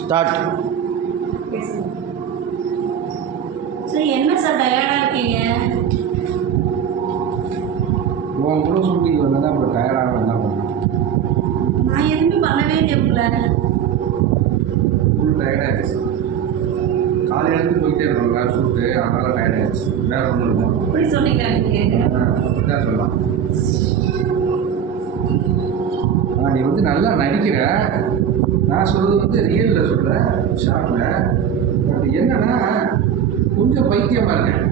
Start. சரி, என்ன sir டயர்டாக இருக்கீங்க? உன் கூட ஷூட்டிங் வந்தால் தான் இப்போ டயர்டாக என்ன பண்ணேன்? நான் எதுவுமே பண்ணவே இல்லையா? ஃபுல் டயர்டாகிடுச்சு. காலையில இருந்து போயிட்டே இருக்கோம் வேறு ஷூட்டு, அதனால் டயர்டாகிடுச்சு. வேறு ஒன்றும் இருக்கும் அப்படி சொன்னீங்க நீங்கள்? அப்படிதான் சொல்லலாம். நீ வந்து நல்லா நடிக்கிற. நான் சொல்கிறது வந்து ரியலில் சொல்ல, ஷார்ட்டில். பட் என்னன்னா கொஞ்சம் பைத்தியமாக இருக்கேன்.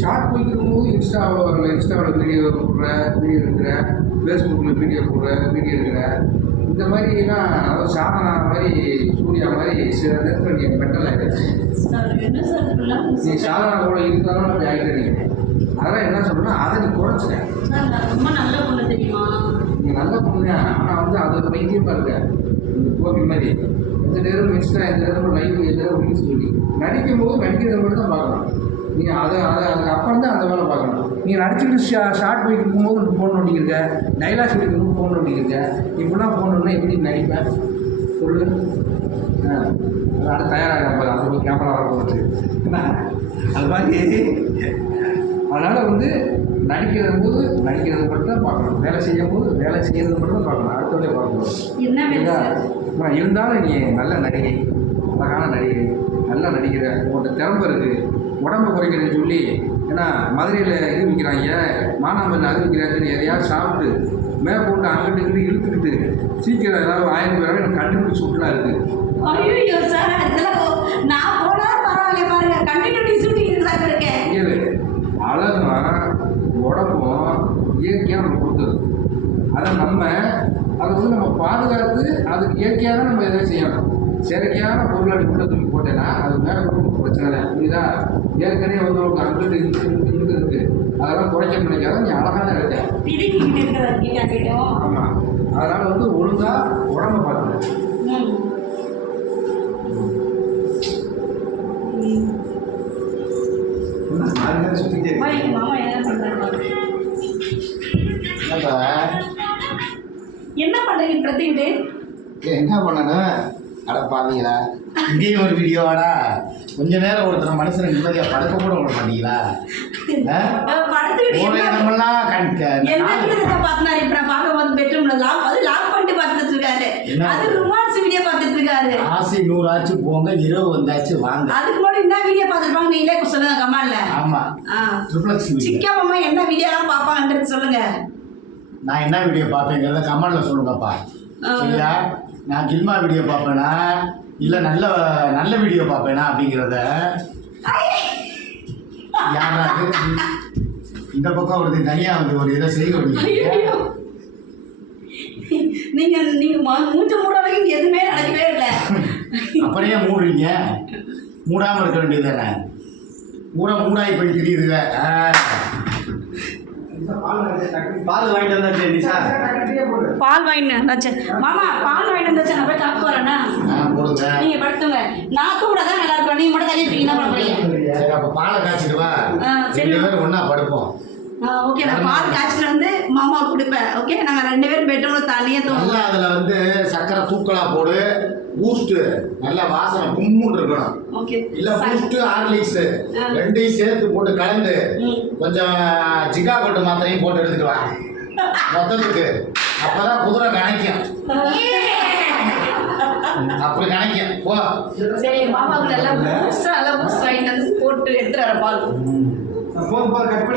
ஷார்ட் போய்க்கும் போது இன்ஸ்டாவில் வீடியோ போடுற, வீடியோ எடுக்கிற, ஃபேஸ்புக்கில் வீடியோ போடுற, வீடியோ எடுக்கிற, இந்த மாதிரிலாம் அதாவது சாதனா மாதிரி சூர்யா மாதிரி சில நேரத்தில் நீ மெட்டல் ஆகிடுச்சு. நீ சாதனா கூட இருந்தாலும் அப்படி ஆகிடுறீங்க. அதெல்லாம் என்ன சொல்கிறேன்னா அதை நீ குறைச்சிட்டேன். ரொம்ப நல்ல பொண்ணு தெரியுமா? நீ நல்ல பொண்ணு தான், ஆனால் வந்து அது பைத்தியமாக இருக்க. இந்த கோபி மாதிரி எந்த நேரம் இன்ஸ்டா, எந்த நேரம் லைவ், எந்த நேரம் ரீல்ஸ் சொல்லி நடிக்கும் போது நடிக்கிறத மட்டும் தான் பார்க்கணும். நீ அதுக்கு அப்புறம் தான் அந்த வேலை பார்க்கணும். நீ நடிச்சுட்டு ஷார்ட் போயிட்டு இருக்கும்போது ஃபோன் நோண்டிக்கிருக்க, டைலாக் சொல்லிட்டு ஃபோன் நோண்டிக்கிருக்க. இப்படிலாம் ஃபோன் ஒன்றா எப்படி நடிப்பேன் சொல்லு? அது தயாராக அது ஒரு கேமரா வர போச்சு அது மாதிரி. அதனால் வந்து நடிக்கிறது போது நடிக்கிறது மட்டும் தான் பார்க்கணும். வேலை செய்யும் போது வேலை செய்யறது மட்டும் தான் பார்க்கணும். அடுத்தவங்களே பார்க்கணும். இருந்தாலும் நீ நல்ல நடிகை, அழகான நடிகை, நல்லா நடிக்கிற, உங்கள்கிட்ட திறமை இருக்குது. உடம்பு குறைக்கிறேன்னு சொல்லி ஏன்னா மதுரையில் இது விற்கிறாங்க, மானாமரில் அது விற்கிறான்னு சொல்லி எதையாவது சாப்பிட்டு போட்டு அங்கிட்டு இங்கிட்டு இழுத்துக்கிட்டு சீக்கிரம் ஏதாவது 1000 பேராக எனக்கு கண்டுபிடிச்சி விட்டுலாம் இருக்குது. அழகும் உடம்பும் இயற்கையாக நம்ம கொடுத்தது. அதை நம்ம பாதுகாத்து அதுக்கு இயற்கையாக தான் நம்ம எதாவது செய்யணும். செயற்கையான பொருளை உள்ள தூக்கி போட்டேன்னா அது மேலே பிரச்சனை தான். புரியுதா? ஏற்கனவே வந்து உங்களுக்கு அங்கிட்டு இங்கிட்டு இருக்குது, அதெல்லாம் குறைக்க நினைக்காத. நீ அழகாக தான் இருக்க. ஆமாம், அதனால் வந்து ஒழுங்காக உடம்பை பார்த்து என்ன பண்றீங்க பிரதீப்? என்ன பண்ணணும்? அடப்பாவீங்களா, இங்கேயும் ஒரு வீடியோவாடா? கொஞ்ச நேரம் ஒருத்தர் மனுஷனை நிம்மதியாக படுக்க கூட விட மாட்டீங்களா? ஆசை 100 ஆச்சு போங்க, இரவு வந்தாச்சு வாங்க. அதுக்கு முன்னாடி என்ன வீடியோ பார்த்துருப்பாங்க நீங்களே சொல்லுங்க கமெண்ட்ல. ஆமா, சிக்கா மாமா என்ன வீடியோலாம் பார்ப்பாங்கன்றது சொல்லுங்க. நான் என்ன வீடியோ பார்ப்பேங்கிறத கமெண்ட்ல சொல்லுங்கப்பா. சரியா? நான் கில்மா வீடியோ பார்ப்பேனா இல்லை நல்ல வீடியோ பார்ப்பேனா அப்படிங்கிறத யாராவது இந்த பக்கம் ஒரு தனியாக வந்து ஒரு இதை செய்ய முடியும். நீங்க மூச்சு மூட வரைக்கும் எதுவுமே நடக்கவே இல்லை. அப்படியே மூடுறீங்க? மூடாமல் இருக்க வேண்டியது தானே? மூடாகி போய் தெரியுதுங்க. பால் வாங்கிட்டு வந்தாச்சு. பால் வாங்கிட்டு வந்தாச்சு மாமா, பால் வாங்கிட்டு வந்தாச்சு. நான் போய் காக்க போறேன்னா போடுங்க, நீங்க படுத்துங்க. நான் கூட தான் நல்லா இருக்கும். நீங்க மட்டும் தனியாக என்ன பண்ண போறீங்க? சரி, அப்போ பாலை காய்ச்சிட்டு வா, 2 பேரும் ஒன்றா படுப்போம். ஓகே, நான் பால் காய்ச்சிட்டு வந்து மாமா கொடுப்பேன். ஓகே, நாங்கள் 2 பேரும் பெட்ரூம்ல தனியாக தூங்குவோம். அதில் வந்து சக்கரை தூக்கலாக போடு, பூஸ்ட்டு நல்லா வாசனை கும்முன்னு இருக்கணும். ஓகே, இல்லை பூஸ்ட்டு ஹார்லிக்ஸ் ரெண்டையும் சேர்த்து போட்டு கலந்து கொஞ்சம் ஜிகா கொட்டு மாத்திரையும் போட்டு எடுத்துட்டு வா மொத்தத்துக்கு. அப்போதான் குதிரை கணக்கும். அப்படி கணக்கும் போ. சரி, மாமாவுக்கு நல்லா பூஸ்ட் வாங்கிட்டு வந்து போட்டு எடுத்துட்டு வர பால். கட் பண்ணி